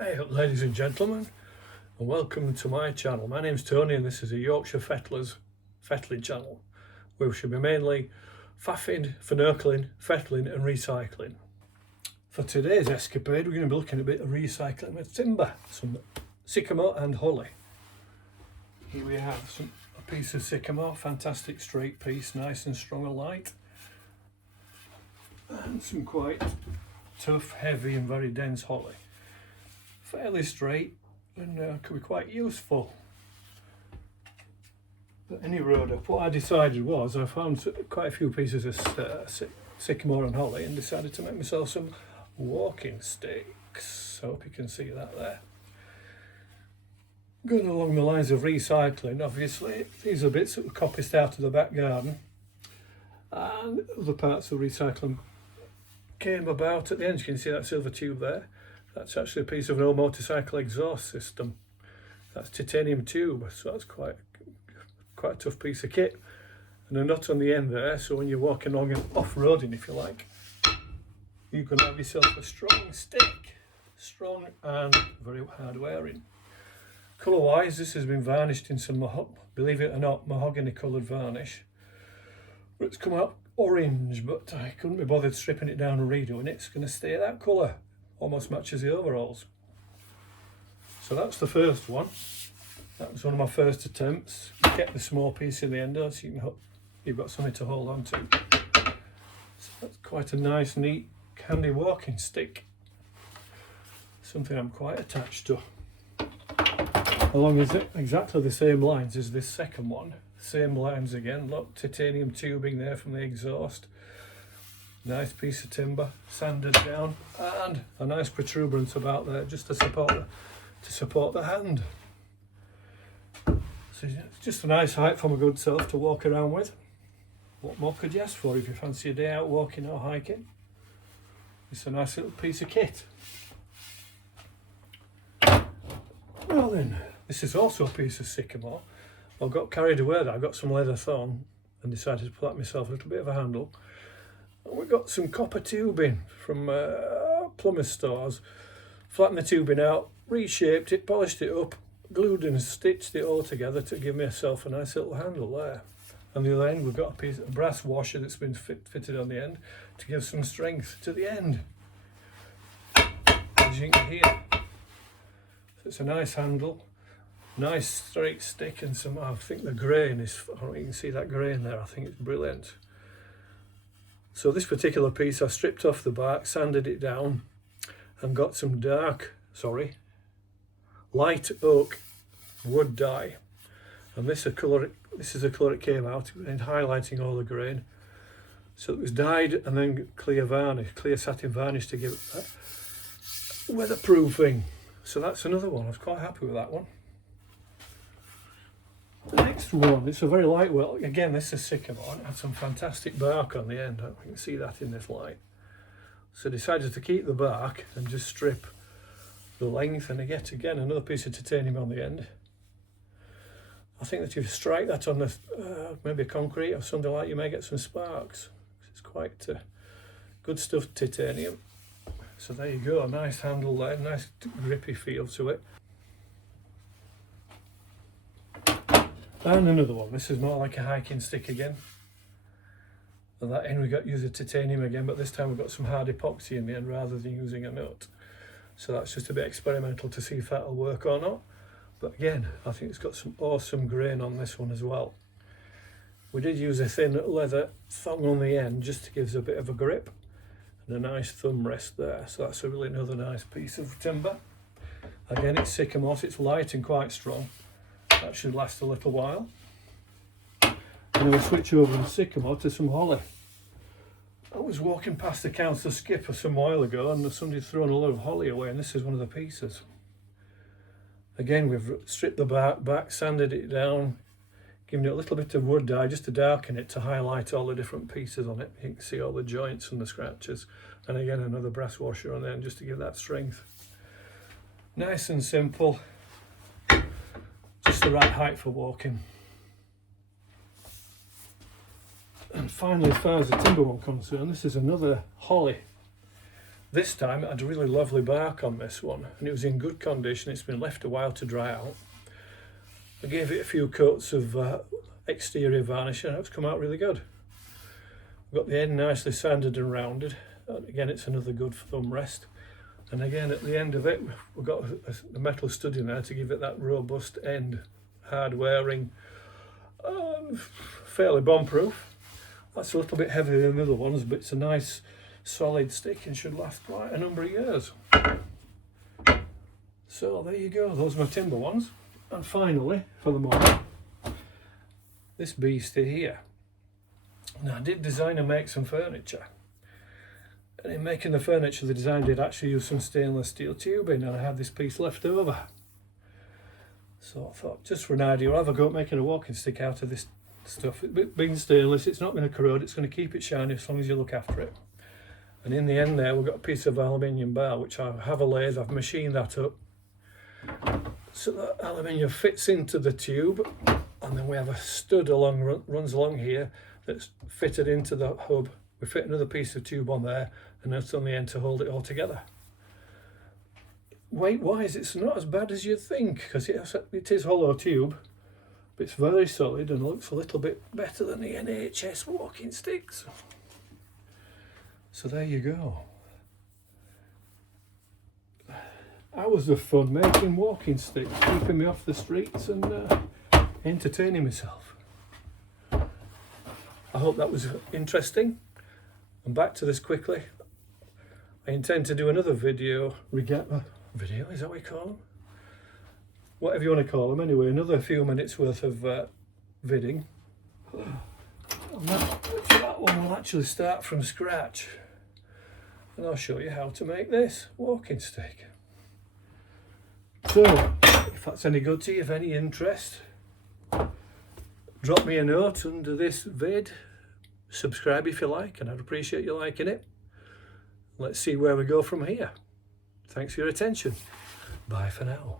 Hey up ladies and and welcome to my channel. My name's Tony and this is a Yorkshire fettling channel where we should be mainly faffing, fenurkling, fettling and recycling. For today's escapade we're going to be looking at a bit of recycling with timber, some sycamore and holly. Here we have a piece of sycamore, fantastic straight piece, nice and strong and light. And some quite tough, heavy and very dense holly. Fairly straight and could be quite useful. But any road up, what I decided was I found quite a few pieces of sycamore and holly and decided to make myself some walking sticks. I hope you can see that there. Going along the lines of recycling, obviously these are bits that were coppiced out of the back garden and other parts of recycling came about at the end. You can see that silver tube there. That's actually a piece of an old motorcycle exhaust system. That's titanium tube, so that's quite a tough piece of kit. And a nut on the end there, so when you're walking along and off-roading, if you like, you can have yourself a strong stick. Strong and very hard wearing. Colour-wise, this has been varnished in some, believe it or not, mahogany coloured varnish. It's come out orange, but I couldn't be bothered stripping it down and redoing it. It's going to stay that colour. Almost matches the overalls. So that's the first one. That was one of my first attempts. You get the small piece in the end so you've got something to hold on to. So that's quite a nice, neat, handy walking stick. Something I'm quite attached to. Along exactly the same lines as this second one. Same lines again. Look, titanium tubing there from the exhaust. Nice piece of timber, sanded down, and a nice protuberance about there just to support the hand. So it's just a nice height for my good self to walk around with. What more could you ask for if you fancy a day out walking or hiking? It's a nice little piece of kit. Well then, this is also a piece of sycamore. I got carried away there. I got some leather thong and decided to put myself a little bit of a handle. We got some copper tubing from plumber's stores, flattened the tubing out, reshaped it, polished it up, glued and stitched it all together to give myself a nice little handle there. On the other end we've got a piece of brass washer that's been fitted on the end to give some strength to the end, as you can hear. So it's a nice handle, nice straight stick, and some, I think the grain is, you can see that grain there, I think it's brilliant. So this particular piece I stripped off the bark, sanded it down and got some light oak wood dye. And this is the colour it came out in, highlighting all the grain. So it was dyed and then clear satin varnish to give it that weatherproofing. So that's another one. I was quite happy with that one. The next one, it's a very lightweight, again this is sycamore, it had some fantastic bark on the end, you can see that in this light. So I decided to keep the bark and just strip the length, and I get again another piece of titanium on the end. I think that if you strike that on the maybe concrete or something like that, you may get some sparks. It's quite good stuff, titanium. So there you go, a nice handle there, nice grippy feel to it. And another one, this is more like a hiking stick again. At that end we got use of titanium again, but this time we've got some hard epoxy in the end rather than using a nut. So that's just a bit experimental to see if that'll work or not. But again, I think it's got some awesome grain on this one as well. We did use a thin leather thong on the end just to give us a bit of a grip and a nice thumb rest there. So that's a really another nice piece of timber. Again, it's sycamore, so it's light and quite strong. That should last a little while. And then we'll switch over from sycamore to some holly. I was walking past the council skipper some while ago and somebody'd thrown a lot of holly away, and this is one of the pieces. Again, we've stripped the bark back, sanded it down, given it a little bit of wood dye just to darken it, to highlight all the different pieces on it. You can see all the joints and the scratches. And again, another brass washer on there just to give that strength. Nice and simple. Just the right height for walking. And finally, as far as the timber one concerned, this is another holly. This time it had a really lovely bark on this one, and it was in good condition. It's been left a while to dry out. I gave it a few coats of exterior varnish and it's come out really good. I've got the end nicely sanded and rounded. And again, it's another good thumb rest. And again, at the end of it, we've got a metal stud in there to give it that robust end, hard wearing, fairly bomb proof. That's a little bit heavier than the other ones, but it's a nice solid stick and should last quite a number of years. So there you go, those are my timber ones. And finally, for the moment, this beastie here. Now, I did design and make some furniture. And in making the furniture, the design did actually use some stainless steel tubing, and I had this piece left over. So I thought, just for an idea, I'll have a go at making a walking stick out of this stuff. Being stainless, it's not going to corrode, it's going to keep it shiny as long as you look after it. And in the end there, we've got a piece of aluminium bar, which I have a lathe, I've machined that up. So that aluminium fits into the tube, and then we have a stud runs along here that's fitted into the hub. We fit another piece of tube on there, and that's on the end to hold it all together. Weight-wise, it's not as bad as you'd think, because it is hollow tube, but it's very solid and looks a little bit better than the NHS walking sticks. So there you go. Hours of fun making walking sticks, keeping me off the streets and entertaining myself. I hope that was interesting. And back to this quickly. I intend to do another video, video, is that what you call them? Whatever you want to call them, anyway, another few minutes worth of vidding. And that one will actually start from scratch. And I'll show you how to make this walking stick. So, if that's any good to you, if any interest, drop me a note under this vid, subscribe if you like, and I'd appreciate you liking it. Let's see where we go from here. Thanks for your attention. Bye for now.